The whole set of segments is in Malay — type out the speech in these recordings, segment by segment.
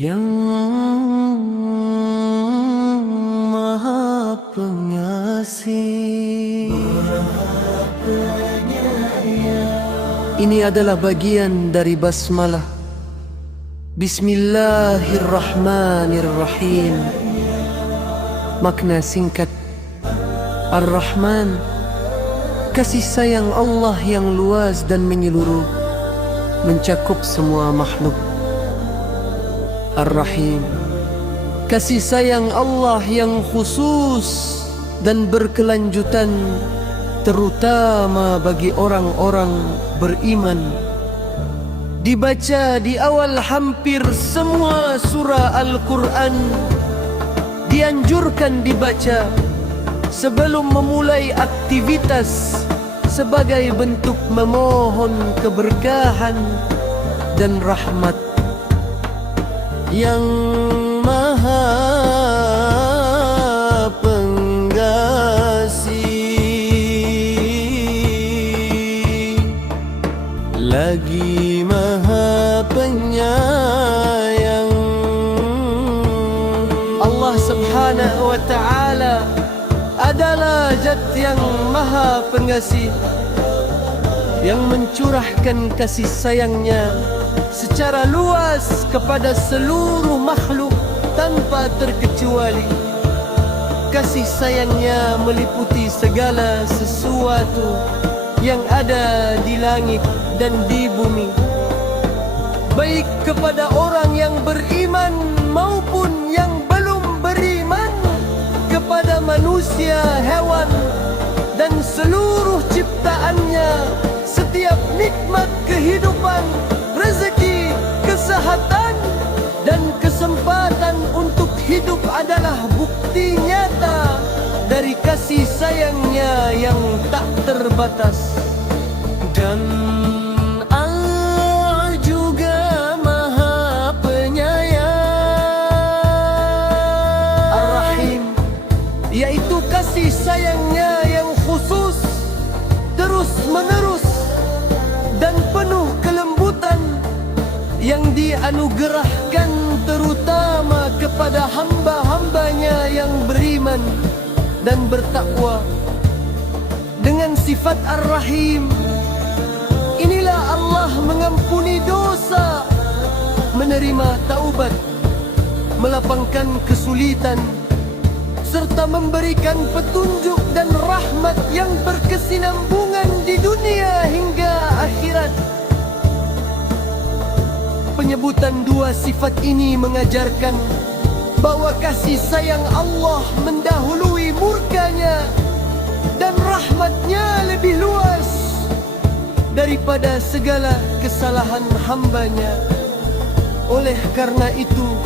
Yang Maha Pengasih, ini adalah bagian dari basmalah. Bismillahirrahmanirrahim. Makna singkat: Ar-Rahman, kasih sayang Allah yang luas dan menyeluruh, mencakup semua makhluk. Ar-Rahim, kasih sayang Allah yang khusus dan berkelanjutan, terutama bagi orang-orang beriman. Dibaca di awal hampir semua surah Al-Quran. Dianjurkan dibaca sebelum memulai aktivitas sebagai bentuk memohon keberkahan dan rahmat. Yang Maha Pengasih lagi Maha Penyayang. Allah Subhanahu wa Ta'ala adalah Zat yang Maha Pengasih, yang mencurahkan kasih sayangnya secara luas kepada seluruh makhluk tanpa terkecuali. Kasih sayangnya meliputi segala sesuatu yang ada di langit dan di bumi, baik kepada orang yang beriman maupun yang belum beriman, kepada manusia, hewan, dan seluruh ciptaannya. Setiap nikmat kehidupan, rezeki, kesehatan, dan kesempatan untuk hidup adalah bukti nyata dari kasih sayangnya yang tak terbatas. Dan Allah juga Maha Penyayang. Ar-Rahim, yaitu kasih sayangnya yang khusus, terus menerus, dan penuh kelembutan, yang dianugerahkan terutama kepada hamba-hambanya yang beriman dan bertakwa. Dengan sifat Ar-Rahim inilah Allah mengampuni dosa, menerima taubat, melapangkan kesulitan, serta memberikan petunjuk dan rahmat yang berkesinambungan di dunia hingga akhirat. Penyebutan dua sifat ini mengajarkan bahwa kasih sayang Allah mendahului murkanya dan rahmatnya lebih luas daripada segala kesalahan hambanya. Oleh karena itu,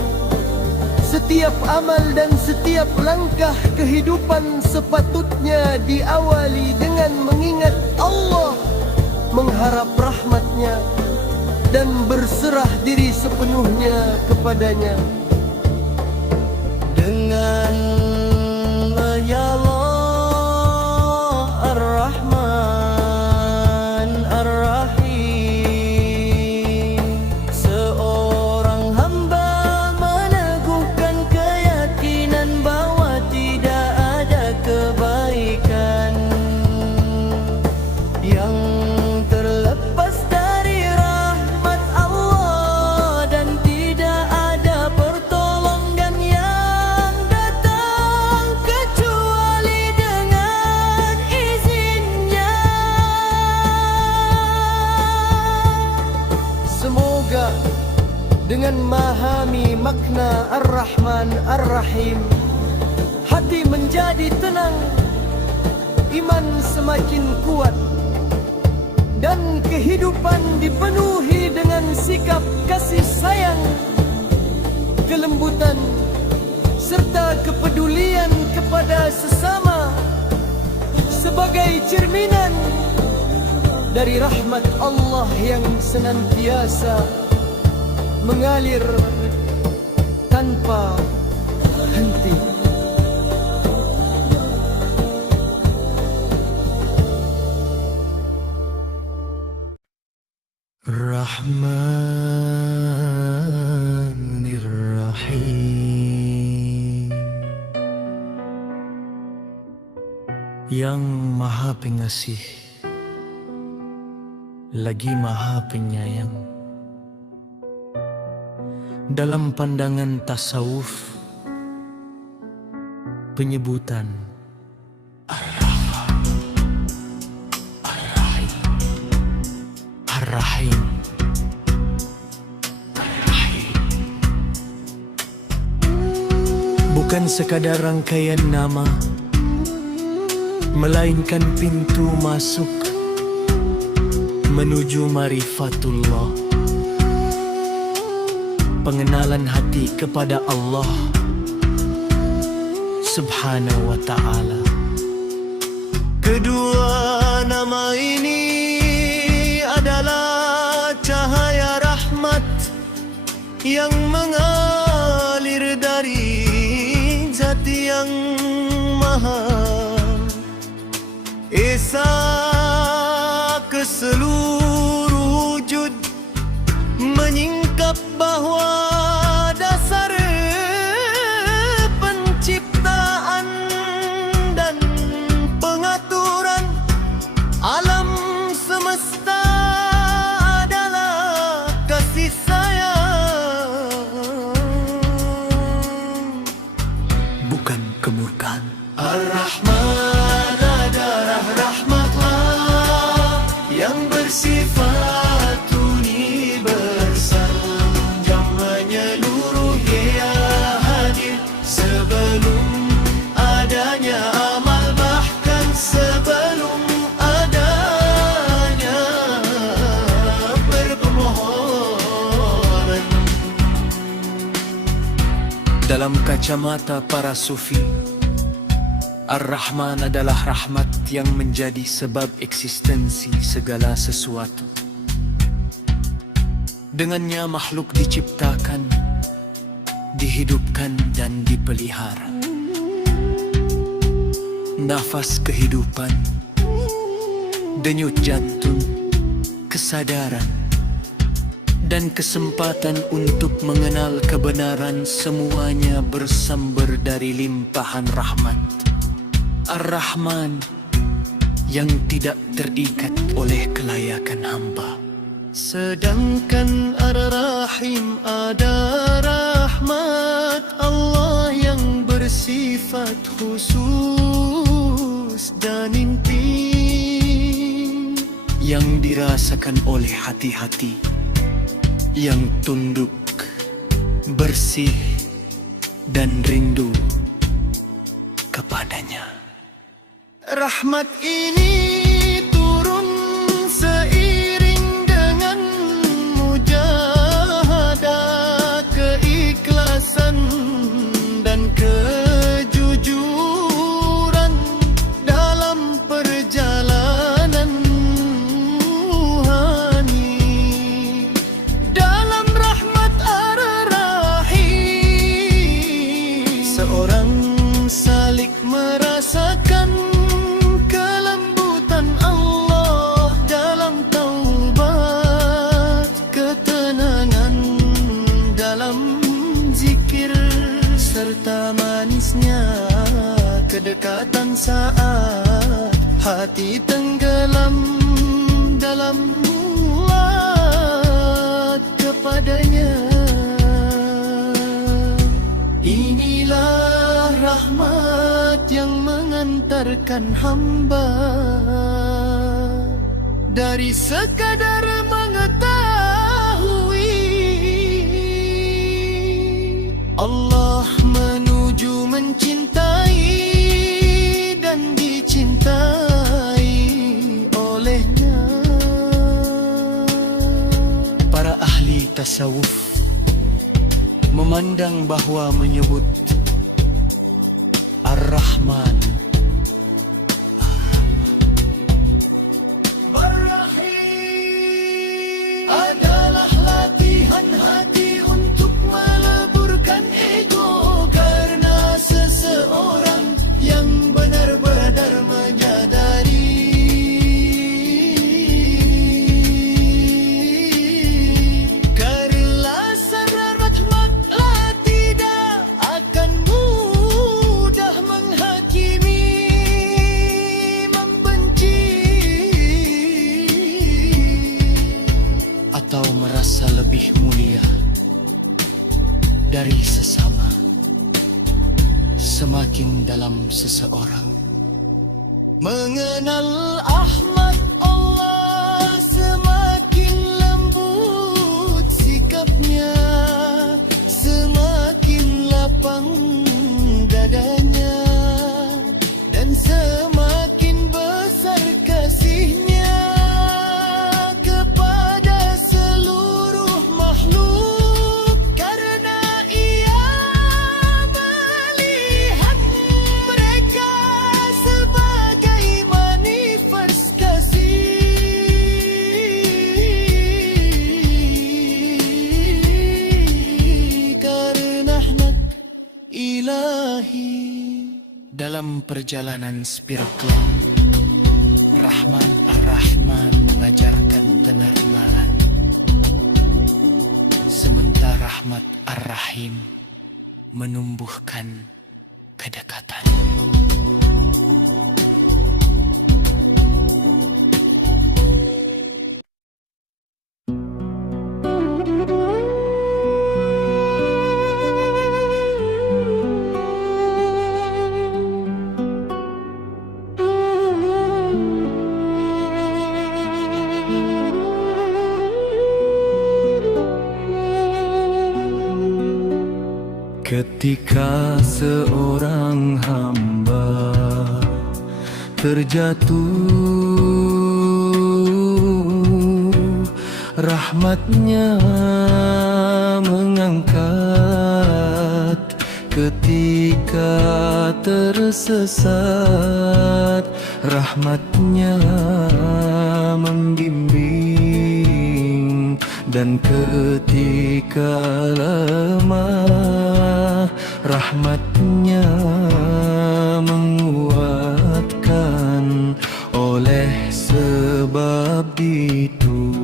setiap amal dan setiap langkah kehidupan sepatutnya diawali dengan mengingat Allah, mengharap rahmatnya, dan berserah diri sepenuhnya kepadanya. Dengan ya Allah Ar-Rahman Ar-Rahim, seorang hamba meneguhkan keyakinan bahwa tidak ada kebaikan yang terlepas dari rahmat Allah, dan tidak ada pertolongan yang datang kecuali dengan izinnya. Semoga dengan memahami makna Ar-Rahman Ar-Rahim, hati menjadi tenang, iman semakin kuat, dan kehidupan dipenuhi dengan sikap kasih sayang, kelembutan, serta kepedulian kepada sesama, sebagai cerminan dari rahmat Allah yang senantiasa mengalir tanpa henti. Rahmanir yang Maha Pengasih lagi Maha Penyayang. Dalam pandangan tasawuf, penyebutan Ar-Rahman, Ar-Rahim, Ar-Rahim, Ar-Rahim bukan sekadar rangkaian nama, melainkan pintu masuk menuju marifatullah, pengenalan hati kepada Allah Subhanahu wa ta'ala. Kedua nama ini adalah cahaya rahmat yang mengalir dari Zat yang Maha Esa ke seluruh wujud, menyingkap bahwa dasar penciptaan dan pengaturan alam semesta adalah kasih sayang, bukan kemurkaan. Ar-Rahman adalah rahmatlah yang bersifat universal, yang menyeluruh, Dia hadir sebelum adanya amal, bahkan sebelum adanya permohonan. Dalam kacamata para sufi, Ar-Rahman adalah rahmat yang menjadi sebab eksistensi segala sesuatu. Dengannya makhluk diciptakan, dihidupkan dan dipelihara. Nafas kehidupan, denyut jantung, kesadaran, dan kesempatan untuk mengenal kebenaran, semuanya bersumber dari limpahan rahmat Ar-Rahman yang tidak terikat oleh kelayakan hamba. Sedangkan Ar-Rahim ada rahmat Allah yang bersifat khusus dan intim, yang dirasakan oleh hati-hati yang tunduk, bersih, dan rindu kepadanya. Rahmat ini turun seiring dengan mujahadah, keikhlasan dan kejujuran dalam perjalanan ruhani. Dalam rahmat Ar-Rahim, seorang salik merasakan serta manisnya kedekatan saat hati tenggelam dalam mulat kepadanya. Inilah rahmat yang mengantarkan hamba dari sekadar mengetahui Allah menuju mencintai dan dicintai olehnya. Para ahli tasawuf memandang bahwa menyebut Ar-Rahman Ar-Rahim adalah latihan hati untuk meleburkan ego, karena seseorang yang benar-benar menyadari kerilasan rahmatlah tidak akan mudah menghakimi dari sesama, semakin dalam seseorang mengenal Ahmad Allah, semakin lembut sikapnya, semakin lapang dadanya, dan semakin besar kasihnya kepada seluruh makhluk, karena ia melihat mereka sebagai manifestasi karena rahmat ilahi. Dalam perjalanan spiritual, Rahman Ar-Rahman mengajarkan penerimaan, sementara Rahmat Ar-Rahim menumbuhkan kedekatan. Ketika seorang hamba terjatuh, rahmatnya mengangkat. Ketika tersesat, rahmatnya membimbing. Dan ketika lemah, rahmatnya menguatkan. Oleh sebab itu,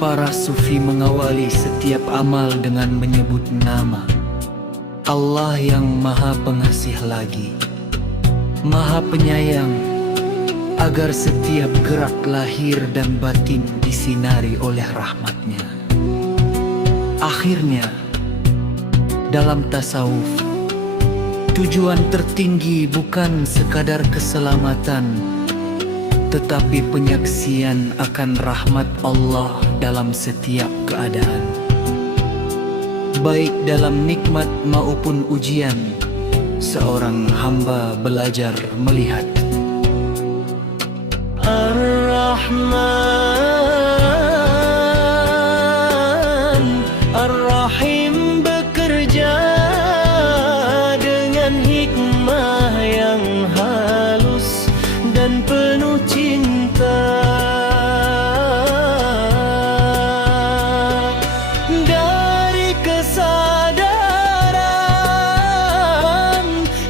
Para sufi mengawali setiap amal dengan menyebut nama Allah yang Maha Pengasih lagi, Maha Penyayang, agar setiap gerak lahir dan batin disinari oleh rahmatnya. Akhirnya, dalam tasawuf, tujuan tertinggi bukan sekadar keselamatan, tetapi penyaksian akan rahmat Allah dalam setiap keadaan. Baik dalam nikmat maupun ujian, seorang hamba belajar melihat Ar-Rahman Ar-Rahim bekerja dengan hikmah yang halus dan penuh cinta. Dari kesadaran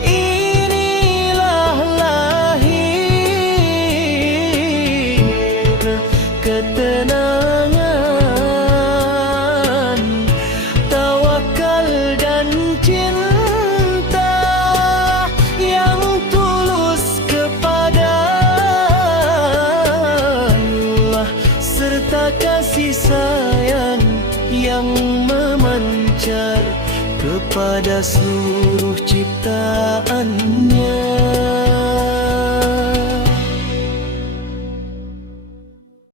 inilah lahir ketenangan, tawakal dan cinta yang tulus kepada Allah, serta kasih sayang yang memancar kepada seluruh ciptaannya.